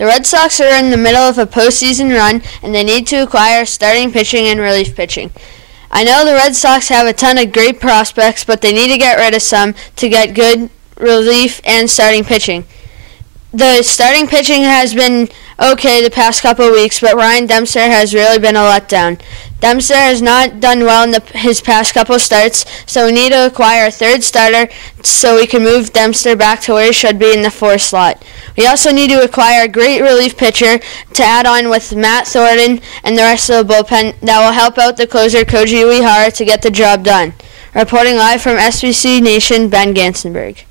The Red Sox are in the middle of a postseason run, and they need to acquire starting pitching and relief pitching. I know the Red Sox have a ton of great prospects, but they need to get rid of some to get good relief and starting pitching. The starting pitching has been okay the past couple of weeks, but Ryan Dempster has really been a letdown. Dempster has not done well in his past couple of starts, so we need to acquire a third starter so we can move Dempster back to where he should be in the 4th slot. We also need to acquire a great relief pitcher to add on with Matt Thornton and the rest of the bullpen that will help out the closer Koji Uehara to get the job done. Reporting live from SBC Nation, Ben Gansenberg.